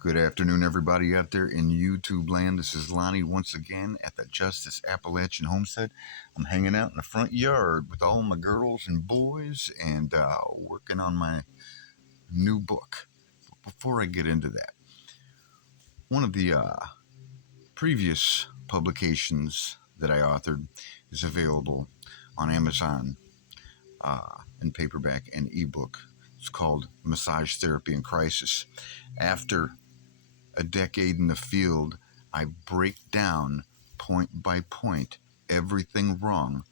Good afternoon, everybody out there in YouTube land. This is Lonnie once again at the Justice Appalachian Homestead. I'm hanging out in the front yard with all my girls and boys and working on my new book. Before I get into that, one of the previous publications that I authored is available on Amazon in paperback and ebook. It's called Massage Therapy in Crisis. After a decade in the field, I break down point by point everything wrong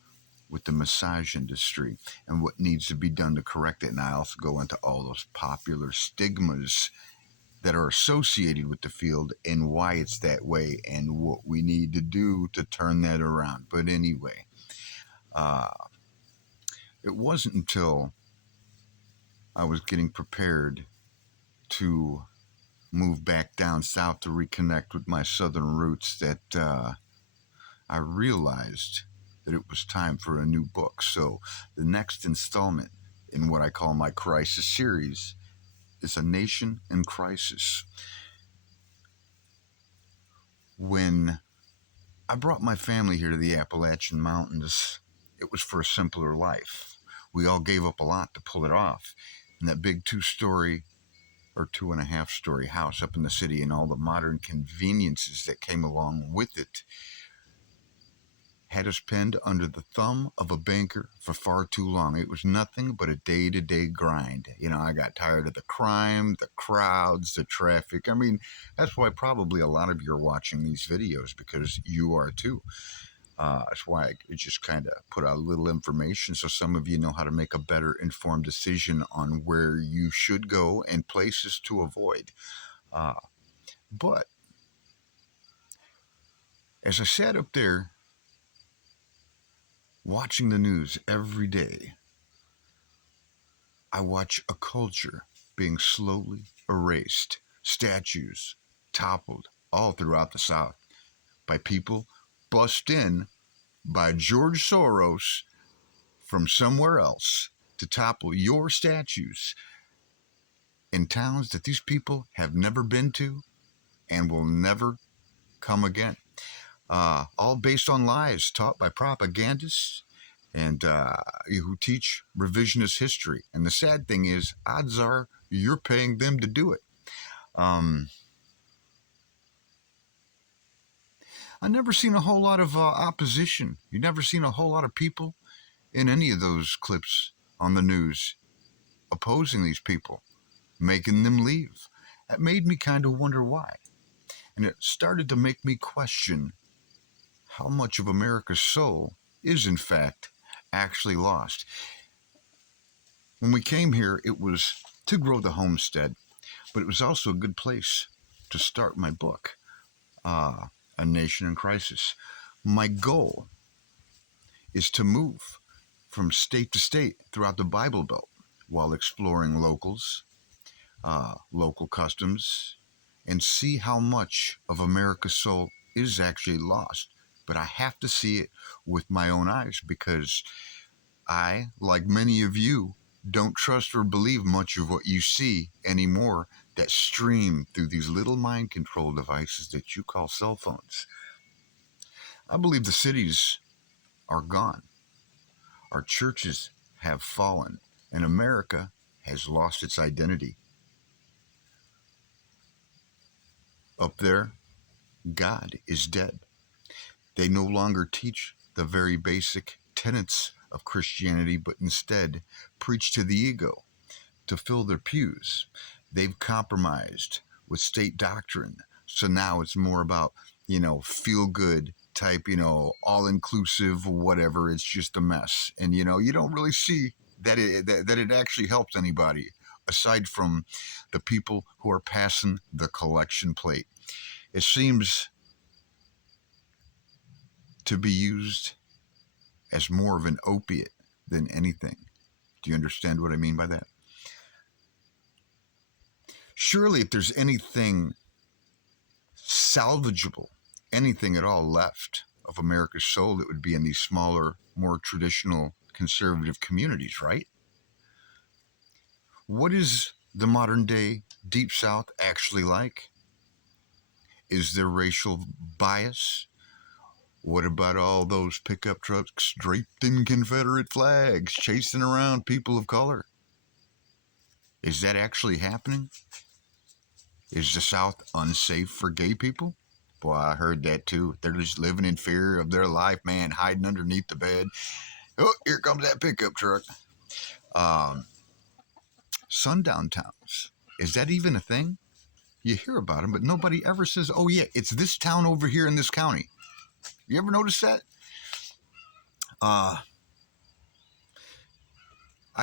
with the massage industry and what needs to be done to correct it. And I also go into all those popular stigmas that are associated with the field and why it's that way and what we need to do to turn that around. But anyway, it wasn't until I was getting prepared to move back down south to reconnect with my southern roots that I realized that it was time for a new book. So the next installment in what I call my crisis series is A Nation in Crisis. When I brought my family here to the Appalachian Mountains, it was for a simpler life. We all gave up a lot to pull it off. And that big 2-story or 2.5-story house up in the city and all the modern conveniences that came along with it had us pinned under the thumb of a banker for far too long. It was nothing but a day-to-day grind. I got tired of the crime, the crowds, the traffic. I mean, that's why probably a lot of you are watching these videos, because you are too. That's why I just kind of put out a little information so some of you know how to make a better informed decision on where you should go and places to avoid. But as I sat up there watching the news every day, I watch a culture being slowly erased, statues toppled all throughout the South by people bussed in by George Soros from somewhere else to topple your statues in towns that these people have never been to and will never come again. All based on lies taught by propagandists and who teach revisionist history. And the sad thing is, odds are you're paying them to do it. I've never seen a whole lot of opposition. You've never seen a whole lot of people in any of those clips on the news opposing these people, making them leave. That made me kind of wonder why. And it started to make me question how much of America's soul is, in fact, actually lost. When we came here, it was to grow the homestead, but it was also a good place to start my book, A Nation in Crisis. My goal is to move from state to state throughout the Bible Belt while exploring locals, local customs, and see how much of America's soul is actually lost. But I have to see it with my own eyes, because I, like many of you, don't trust or believe much of what you see anymore that stream through these little mind control devices that you call cell phones. I believe the cities are gone. Our churches have fallen, and America has lost its identity. Up there, God is dead. They no longer teach the very basic tenets of Christianity, but instead preach to the ego to fill their pews. They've compromised with state doctrine. So now it's more about, feel good type, all inclusive, whatever. It's just a mess. And, you don't really see that it actually helps anybody aside from the people who are passing the collection plate. It seems to be used as more of an opiate than anything. Do you understand what I mean by that? Surely, if there's anything salvageable, anything at all left of America's soul, it would be in these smaller, more traditional conservative communities, right? What is the modern day Deep South actually like? Is there racial bias? What about all those pickup trucks draped in Confederate flags chasing around people of color? Is that actually happening? Is the South unsafe for gay people? Boy, I heard that too. They're just living in fear of their life, man, hiding underneath the bed. Oh, here comes that pickup truck. Um, Sundown towns. Is that even a thing? You hear about them, but nobody ever says, oh, yeah, it's this town over here in this county. You ever notice that? I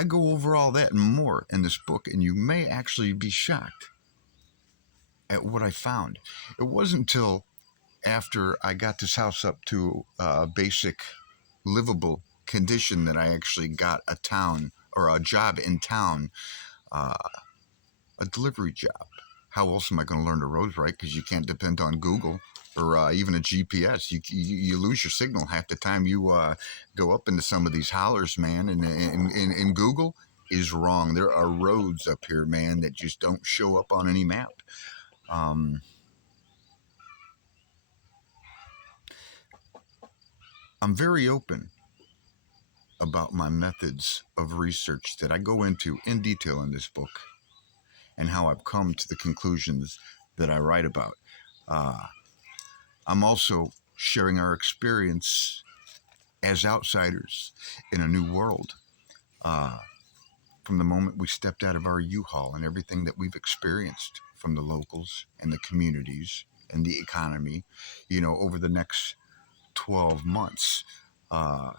go over all that and more in this book, and you may actually be shocked at what I found. It wasn't until after I got this house up to a basic livable condition that I actually got a town or a job in town, uh, a delivery job. How else am I going to learn the roads right? Because you can't depend on Google or even a GPS. You lose your signal half the time you go up into some of these hollers, man. And Google is wrong. There are roads up here, man, that just don't show up on any map. I'm very open about my methods of research that I go into in detail in this book and how I've come to the conclusions that I write about. I'm also sharing our experience as outsiders in a new world. From the moment we stepped out of our U-Haul and everything that we've experienced from the locals and the communities and the economy, over the next 12 months. I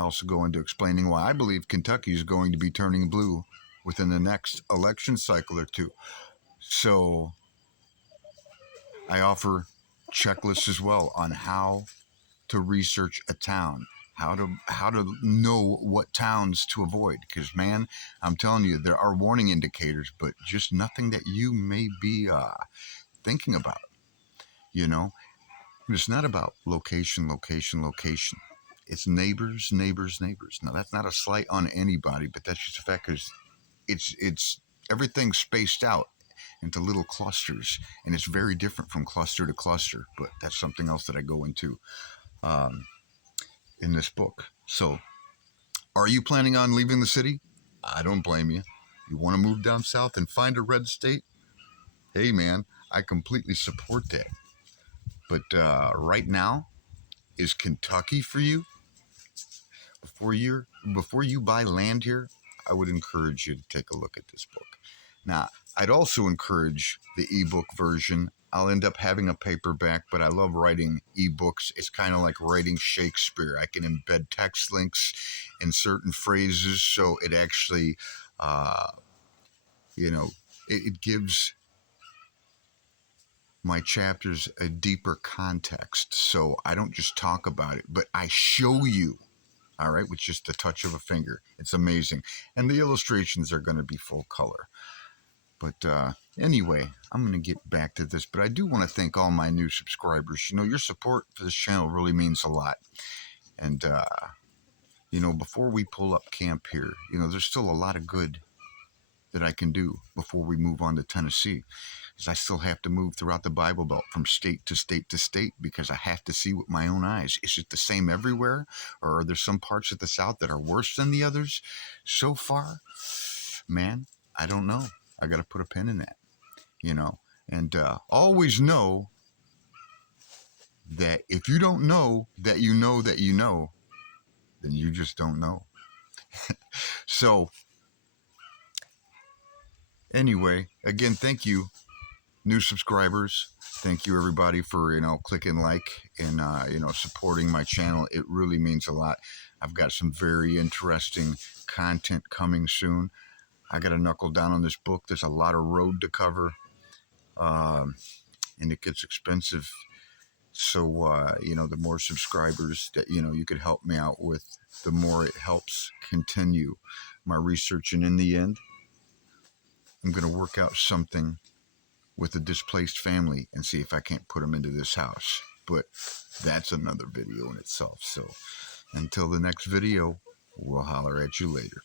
also go into explaining why I believe Kentucky is going to be turning blue within the next election cycle or two. So I offer checklists as well on how to research a town, how to know what towns to avoid. Because, man, I'm telling you, there are warning indicators, but just nothing that you may be thinking about. It's not about location, location, location. It's neighbors, neighbors, neighbors. Now, that's not a slight on anybody, but that's just a fact, because it's everything's spaced out into little clusters, and it's very different from cluster to cluster. But that's something else that I go into in this book. So, are you planning on leaving the city? I don't blame you. You want to move down south and find a red state? Hey, man, I completely support that. But right now, is Kentucky for you? Before you buy land here, I would encourage you to take a look at this book. Now, I'd also encourage the ebook version. I'll end up having a paperback, but I love writing ebooks. It's kind of like writing Shakespeare. I can embed text links in certain phrases, so it actually, it gives my chapters a deeper context. So I don't just talk about it, but I show you. All right, with just the touch of a finger. It's amazing. And the illustrations are going to be full color. But anyway, I'm going to get back to this. But I do want to thank all my new subscribers. Your support for this channel really means a lot. And, before we pull up camp here, there's still a lot of good that I can do before we move on to Tennessee. Because I still have to move throughout the Bible Belt from state to state to state, because I have to see with my own eyes. Is it the same everywhere? Or are there some parts of the South that are worse than the others? So far, man, I don't know. I got to put a pin in that, And always know that if you don't know that you know that you know, then you just don't know. So, anyway, again, thank you, new subscribers. Thank you, everybody, for clicking like and supporting my channel. It really means a lot. I've got some very interesting content coming soon. I got to knuckle down on this book. There's a lot of road to cover, and it gets expensive. So the more subscribers that you could help me out with, the more it helps continue my research. And in the end, I'm going to work out something with a displaced family and see if I can't put them into this house. But that's another video in itself. So until the next video, we'll holler at you later.